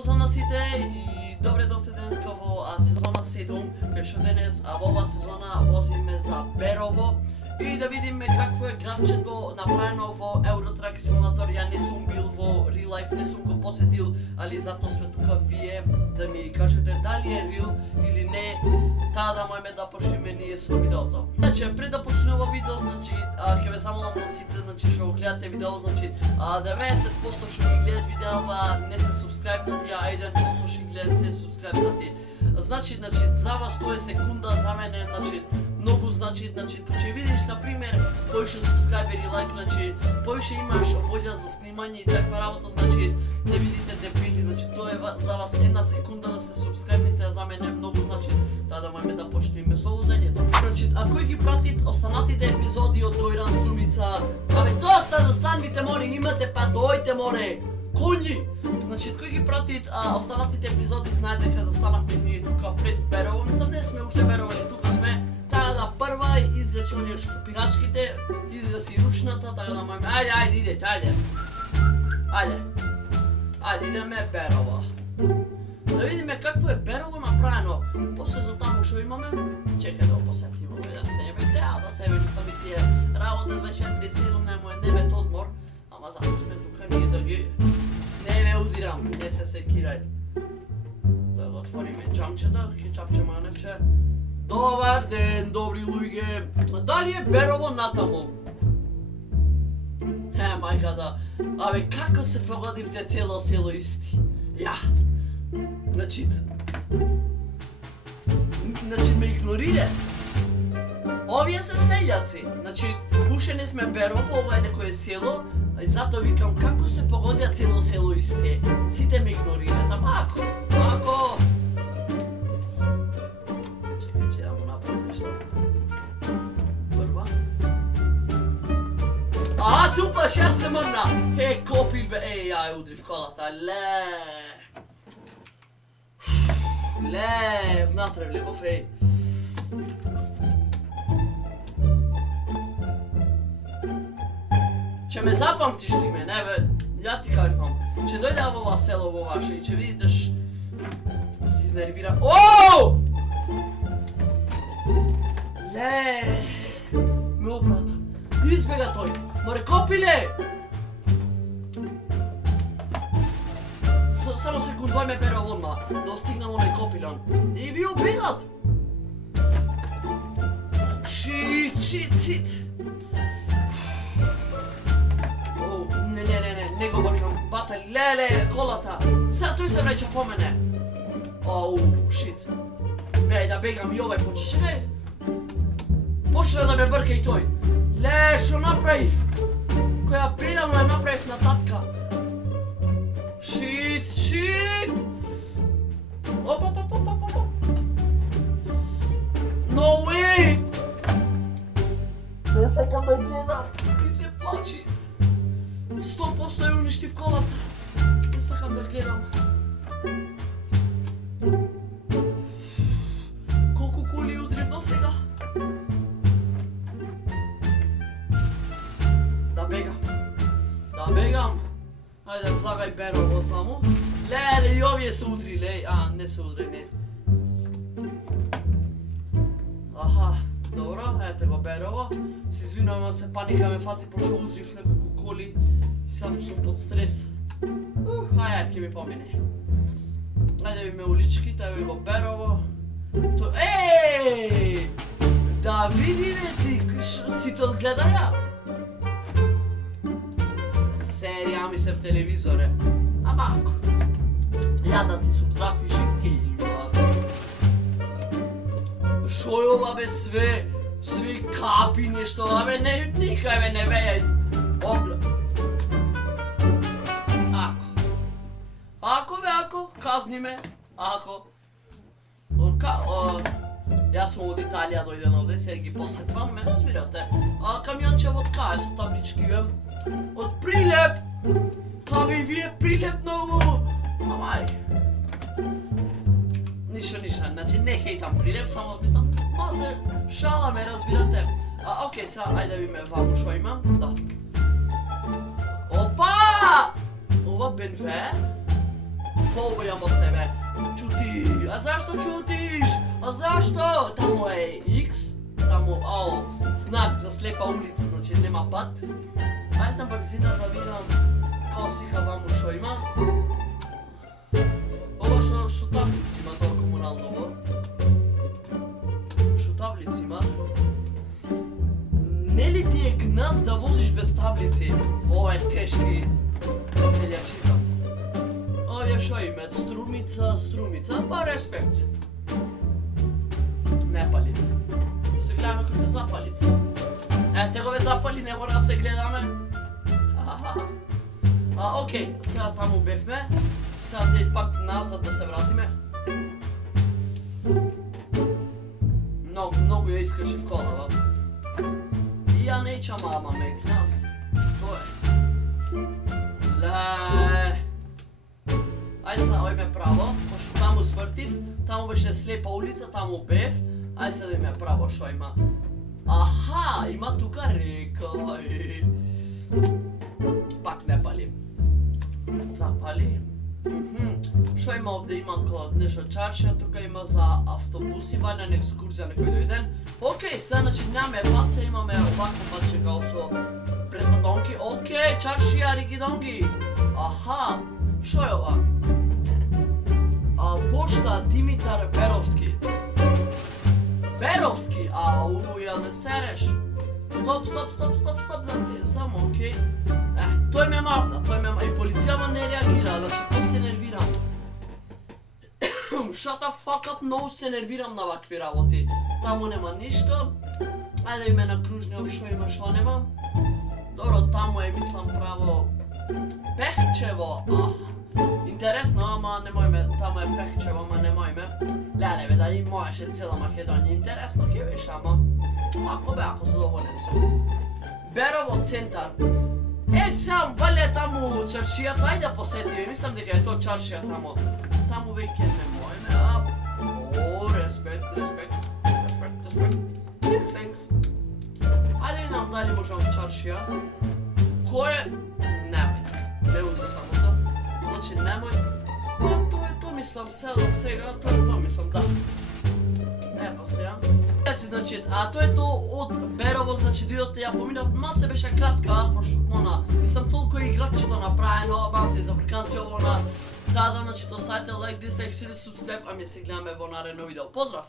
Pozdrav сите и добре дојдовте денеска во сезона 7, кај што денес во оваа сезона возиме за Берово и да видиме какво е градчето направено во Eurotrack Simulator. Ја не сум бил во Real Life, не сум го посетил, али затоа сме тука вие да ми кажете дали е real или не, таа да можеме да почнеме ние со видеото. Значи, пред да почне ова видео, значи, ќе ве замолам на сите, значи, што гледате видео, значи, 90% што ги гледат видеова не се субскрайбнати, а 1% што ги гледат се субскрайбнати. Значи, за вас тоа е секунда, за мене, значи, многу значи, кога ќе видиш, на пример, повеќе субскрайбери, лайк, значи, повеќе имаш волја за снимање и таква работа, значи, не видите дебили, значи, тоа е за вас една секунда да се субскрайбните, за мене многу значи, таа да можеме да почнеме со возењето. Значи, ако ги пратит останатите епизоди од Дојран Струмица, абе, доста застанвите, море, имате, па дојте, море, конји! Значи, кој ги пратит останатите епизоди, знае дека застанавме ние тука пред Берово, мислам, не сме уште Берово, али тука сме, таа да прва изгаси оние штопирачките, изгаси ручната, така да можеме, ајде, идете, ајде, идеме Берово. Да видиме какво е Берово направено. После за таму што имаме, чекај да го посетиме овој ден, сте не бе гледа да себе мислам и тие работа 24/7, немо е небет одмор, ама затоа сме тука ние да ги не ве удирам, не се секирај. Да го отвориме джамчето, ќе чапче маневче. Добар ден, добри луѓе. Дали е Берово натаму? Мајката, абе како се погодивте цело село исти? Ја. Значи ме игнорират. Овие се селјаци. Значи, уште не сме Берово, ова е некое село, и затоа викам како се погодија цело село исти. Сите ме игнорират, ама ако. Чекај, да му направим нешто. Прва. Се уплаш, јас се мрна. Копил бе, ја удрив колата, внатре влегов, Ќе ме запамтиш ти ме, не бе, ја ти кажвам. Ќе дојде во ова село во ваше и ќе видитеш... Си изнервира... Ооо! Мил брат, избега тој. Море, копиле! Само секунд, дој ме пера одма, да стигнам оној копилан. И ви убегат! Шит! Не го бакам, батали, колата! Сега тој се вреќа по мене. Шит. Беј да бегам и овај почне. Почна да ме брка и тој. Шо направив? Која бела му ја направив на татка. Шит! Оп. No way! Не сакам да гледам. И се плачи. 100% ја уништив колата. Не сакам да гледам. Колку коли удрив до сега? Да бегам. Ајде, влагај Берово таму. И овие се удриле. Не се удри, не. Аха, добро, ете го Берово. Се извинувам, се паника ме фати, пошто удрив неколку коли и сам сум под стрес. Ајде, ќе ми помине. Ајде видиме уличките, еве го Берово. Да видиме ти, сите одгледаја? Серија ми се в телевизоре. Ама ако. Ја да ти сум здрав и жив ке има. Шо е ова бе све капи нешто, абе никај бе не веја из поглед. Ако, казни ме, Јас сум од Италија, дојден овде, сега ги посетвам, ме разбирате. Камионче од кај со таблички, од Прилеп! Абе, вие Прилеп многу! Амај! Ништо, значи не хейтам Прилеп, само мислам, малце шала ме, разбирате. Окей, сега, ајде видиме ваму шо имам, да. Опа! Ова БНВ? Поубавам од тебе. Чути, а зашто чутиш? А зашто? Таму е X, таму, знак за слепа улица, значи нема пат. Ајде на брзина да видам као сиха ваму шо има. Ова шо таблици има тоа комуналново? Шо таблици има? Нели ти е гнас да возиш без таблици? Ова е тешки селјачизам. Овие шо име? Струмица, па респект. Не палите. Се гледаме кој се запалица. Те го ве запали, не мора да се гледаме. Окей, сега таму бевме. Сега ти пак назад да се вратиме. Многу ја искачи в колава. И ја неќам, ама ме гнас. Тоа е. Ле. Ај сега ојме право, пошто таму свртив, таму беше слепа улица, таму бев. Ај сега да име право шо има. Аха, има тука река. Пак не пали. Запали. Шо има овде? Има нешто чаршија, тука има за автобуси, ваljda на екскурзија некој дојден. Океј, сега значи нямаме паца, имаме овакво патче као со претадонки. Океј, чаршија ригидонги. Аха, шо е ова? Пошта Димитар Беровски. Беровски, ја не сереш. Стоп, да ми само, окей. Тој ме мавна, и полицијава не реагира, значи то се нервирам. Shut the fuck up, много се нервирам на вакви работи. Таму нема ништо. Ајде име на Кружниов, шо има, шо нема. Добро, таму е, мислам право, Пехчево. Интересно, ама немојме, таму е Пехчево, ама немојме. Леле бе, да и можеше цела Македонија. Интересно ќе беше, ама ако бе, ако задоволен сум. Берово центар. Сам, валја е таму чаршијата, ајде да посетиме, мислам дека е тоа чаршија таму. Таму веќе немојме, респект. Thanks. Ајде видам дали можам в чаршија. Кој е? Немец. Не удре само тоа. Значи немој. Тоа е тоа мислам сега, тоа е тоа мислам, да. Па сега. Значи, тоа е тоа од Берово, значи дојдовте, ја поминав, малце беше кратка, пошто мислам толку играчето направено, малце за африканци ово на тада, значи, оставете лайк, дислайк, subscribe, а ми се гледаме во наредно видео. Поздрав!